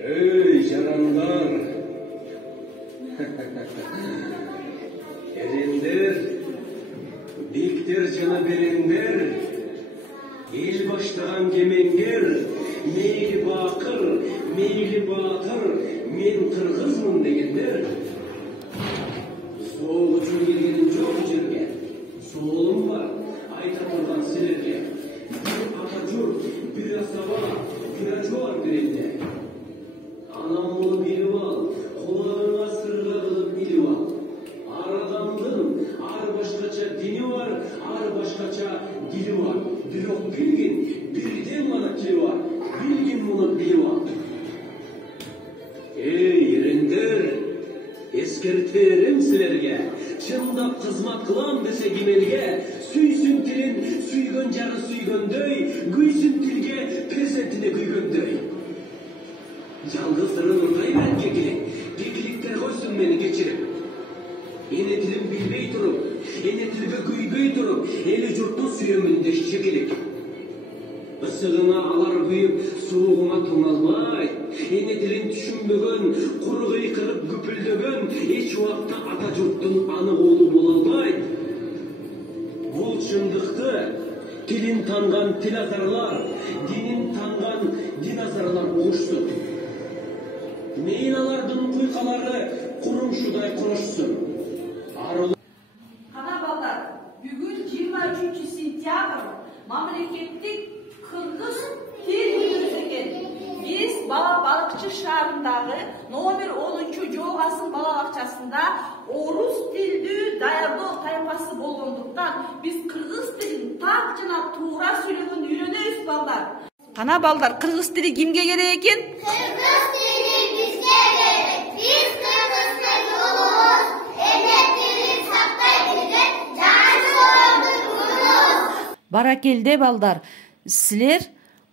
Ey cananlar, erenler, bekler cana berenler, el başlagan kemenger, meyli bakır, meyli batır, men kırgızmın degenler. Soğuk üçün gelgenin çok жерге, soğulum var, ayta turgan silerge. Bir Atatürk, bir asaba, bir acıvar birinde. Anam onu bilip al, kulağına sırla kılıp bilip al. Ar adamdın, ar başkaça dini var, ar başkaça dili var. Birok bilgin, birden bana tili var, bilgin bunu bilip al. Ey erender, eskerterim silerge, çındap kızmat kılan dese gimelge, süysün tilin, süygön jarı süygöndöy, güysün tilge, presentine güygöndöy. Yalgızdırın ırgay ben kekilik koysun beni geçirip. Ene tilim bilbey turup, ene tilge güybey turup, eli jurtun süyümünde şekelik. Isığına alar büyüp, soğuğuna tonalmay. Ene dilin düşünbөгөн, kuru kıykırıp güpüldөгön, hiç vakta Atatürk'tün anı oğlu bolalmay. Bul çındıktı, tilin tangan tilazarlar, dinin tangan dinazarlar oluşsun. Meynalardın kuykaları kurumşuday konuşsun. Kanaballar, bugün 23 sentyabr mamleketlik Kırgız Til Günü eken. Biz Balıkçı şaharındağı номер 10 Жоғасын балабақчасында орус тилдүү даярдоо тайпасы болгондуктан biz кыргыз тилин так жана туура сүйлөгөндү үйрөнөбүз балдар. Кана балдар, кыргыз тили кимге керек экен? Kırgız dili bizge gerek. Biz kırgız dili oluruz. Enet dilini saktay bilgen canı orandır uruz. Баракелде балдар, силер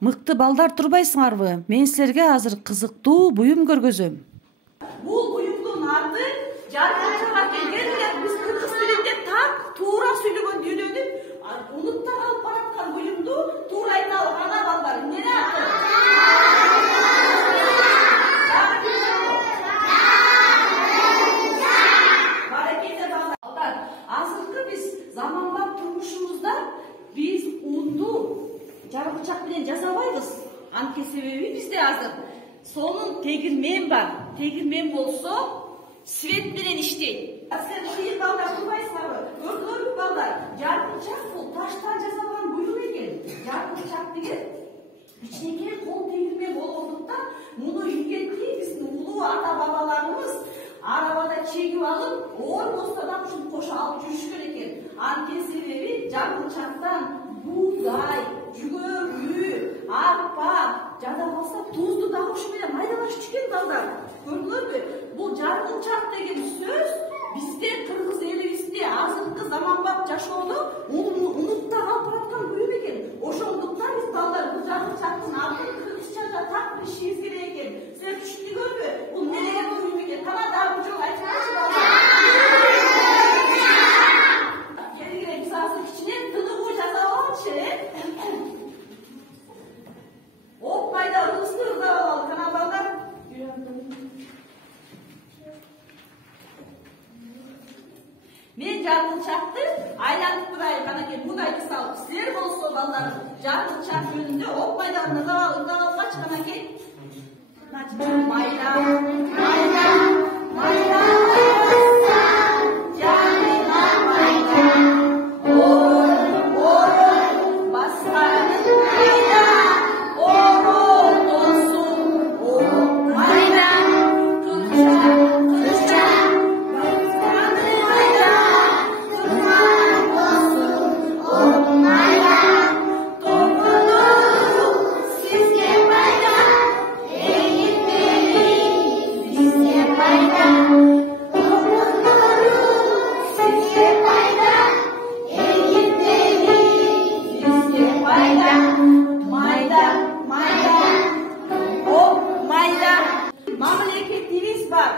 мыкты балдар турбайсыңарбы? Мен силерге азыр кызыктуу буюм көргөзөм. Бул буюмдун аты жаргынчага келген эле биз кыргыз тилинде так туура сүйлөгөндү үйрөнүп, унуттап алып бараткан буюмду туура айталы кана балдар. Эмне аты? Баракелде балдар. Азыркы биз заманбап турмушубузда biz undu жаргычак менен жасабайбыз. Анткени себеби бизде азыр сонун тегирмен бар. Тегирмен болсо свет менен иштейт. Сен кыйын балдар турбайсыңарбы? Көрдүңөрбү балдар? Жаргычак бул таштан жасалган буюм экен. Жаргычак деген кичинекей кол тегирмен болгондуктан муну илгерки биздин улуу ата бабаларыбыз арабада чегип алып, оор болсо да ушуну кошо алып жүрүшкөн экен. Анткени себеби жаргычактан buğday, жүгөрү, арпа, жада калса тузду дагы ушу менен майдалаш түшкөн балдар. Көрдүңөрбү? Бул жаргынчак деген сөз бизде кыргыз элибизде азыркы заманбап жашоодо унуттап алып бараткан буюм экен. Ошондуктан биз балдар бул жаргынчактын атын кыргызчада так билишибиз керек экен. Силер түшүндүңөрбү? Бул эмне деген буюм экен? Кана дагы жок айтыңызчы балдар. Оппайда ыргызды ырдап алалы кана балдар. Мен жаргынчакты айланып турайын, канакей мудайды салып. Силер болсо балдар жаргынчак жөнүндө оппайда ырдап алгачы канакей. Майра, майра, майра. Mamleketimiz var.